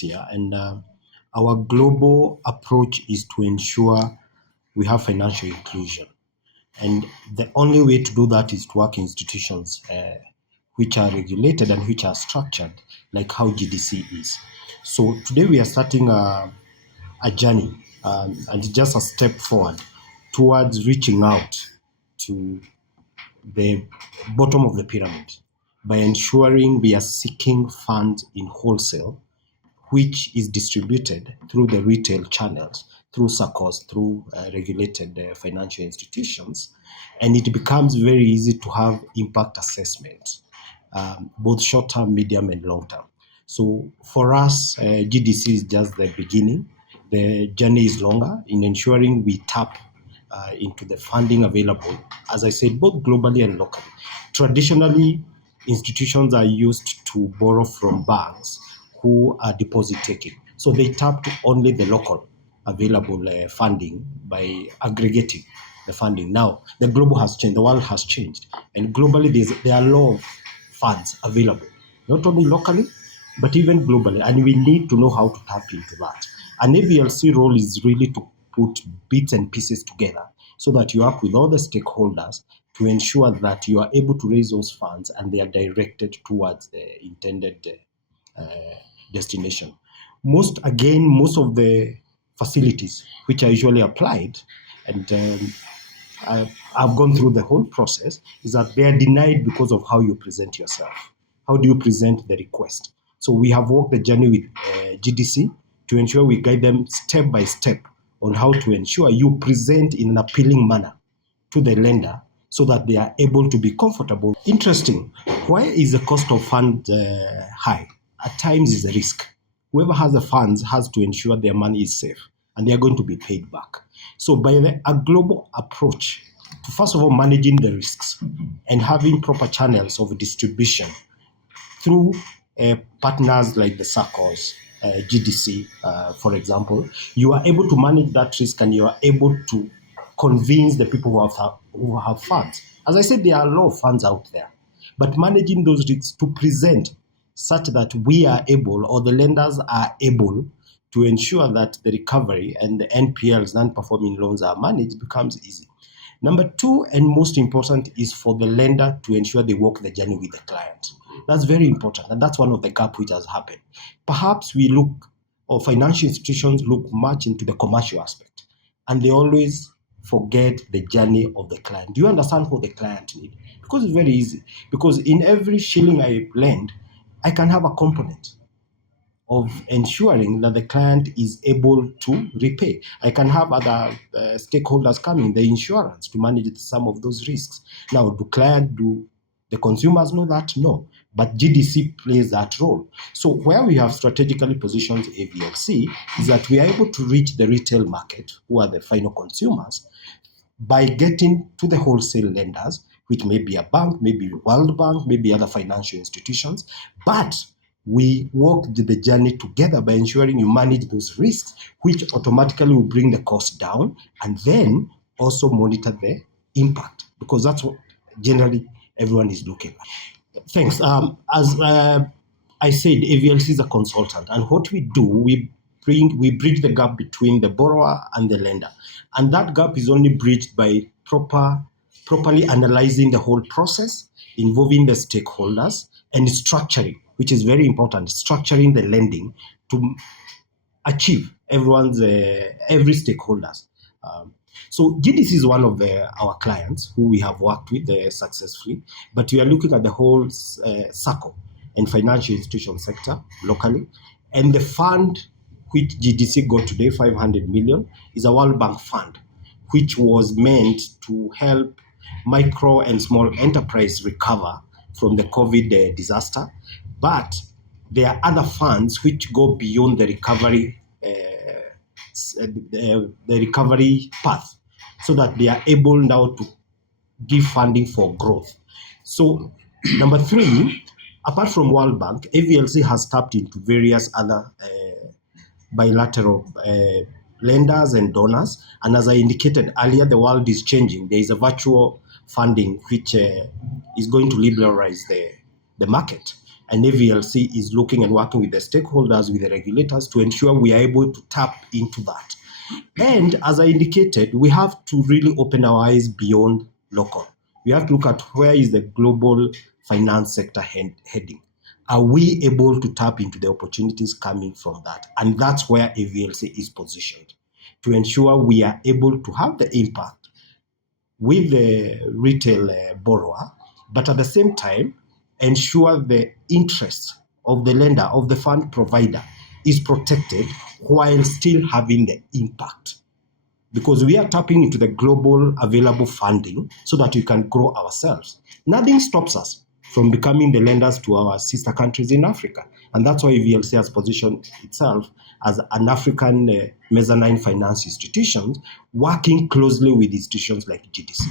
next year. And our global approach is to ensure we have financial inclusion. And the only way to do that is to work in institutions which are regulated and which are structured, like how GDC is. So today we are starting a journey, and just a step forward towards reaching out to the bottom of the pyramid by ensuring we are seeking funds in wholesale, which is distributed through the retail channels, through Saccos, through regulated financial institutions. And it becomes very easy to have impact assessment, both short-term, medium, and long-term. So for us, GDC is just the beginning. The journey is longer in ensuring we tap into the funding available, as I said, both globally and locally. Traditionally, institutions are used to borrow from banks who are deposit taking. So they tap to only the local available funding by aggregating the funding. Now, the global has changed, the world has changed. And globally, there are a lot of funds available, not only locally, but even globally. And we need to know how to tap into that. An AVLC role is really to put bits and pieces together so that you work with all the stakeholders to ensure that you are able to raise those funds and they are directed towards the intended destination. Most of the facilities which are usually applied, and I've gone through the whole process, is that they are denied because of how you present yourself. How do you present the request? So we have walked the journey with GDC to ensure we guide them step by step on how to ensure you present in an appealing manner to the lender so that they are able to be comfortable. Interesting. Why is the cost of fund high? At times is a risk. Whoever has the funds has to ensure their money is safe and they are going to be paid back. So by a global approach to, first of all, managing the risks and having proper channels of distribution through partners like the Saccos, GDC, for example, you are able to manage that risk and you are able to convince the people who have funds. As I said, there are a lot of funds out there, but managing those risks to present such that we are able, or the lenders are able, to ensure that the recovery and the NPLs, non-performing loans, are managed becomes easy. Number two, and most important, is for the lender to ensure they walk the journey with the client. That's very important, and that's one of the gaps which has happened. Perhaps financial institutions look much into the commercial aspect, and they always forget the journey of the client. Do you understand what the client needs? Because it's very easy. Because in every shilling I lend, I can have a component of ensuring that the client is able to repay. I can have other stakeholders coming, the insurance, to manage some of those risks. Now, do the consumers know that? No. But GDC plays that role. So where we have strategically positioned AVLC is that we are able to reach the retail market, who are the final consumers, by getting to the wholesale lenders, which may be a bank, maybe World Bank, maybe other financial institutions. But we walk the journey together by ensuring you manage those risks, which automatically will bring the cost down, and then also monitor the impact, because that's what generally everyone is looking at. Thanks. As I said, AVLC is a consultant, and what we do, we bridge the gap between the borrower and the lender, and that gap is only bridged by properly analyzing the whole process, involving the stakeholders, and structuring, which is very important, structuring the lending to achieve every stakeholders. So GDC is one of our clients who we have worked with successfully, but we are looking at the whole Sacco and financial institution sector locally. And the fund which GDC got today, 500 million, is a World Bank fund, which was meant to help micro and small enterprise recover from the COVID disaster. But there are other funds which go beyond the recovery path, so that they are able now to give funding for growth. So number three, apart from World Bank, AVLC has tapped into various other bilateral lenders and donors. And as I indicated earlier, the world is changing. There is a virtual funding which is going to liberalize the market. and AVLC is looking and working with the stakeholders, with the regulators, to ensure we are able to tap into that. And as I indicated, we have to really open our eyes beyond local. We have to look at where is the global finance sector heading. Are we able to tap into the opportunities coming from that? And that's where AVLC is positioned, to ensure we are able to have the impact with the retail borrower, but at the same time, ensure the interests of the lender, of the fund provider, is protected while still having the impact. Because we are tapping into the global available funding so that we can grow ourselves. Nothing stops us from becoming the lenders to our sister countries in Africa. And that's why VLC has positioned itself as an African mezzanine finance institution, working closely with institutions like GDC.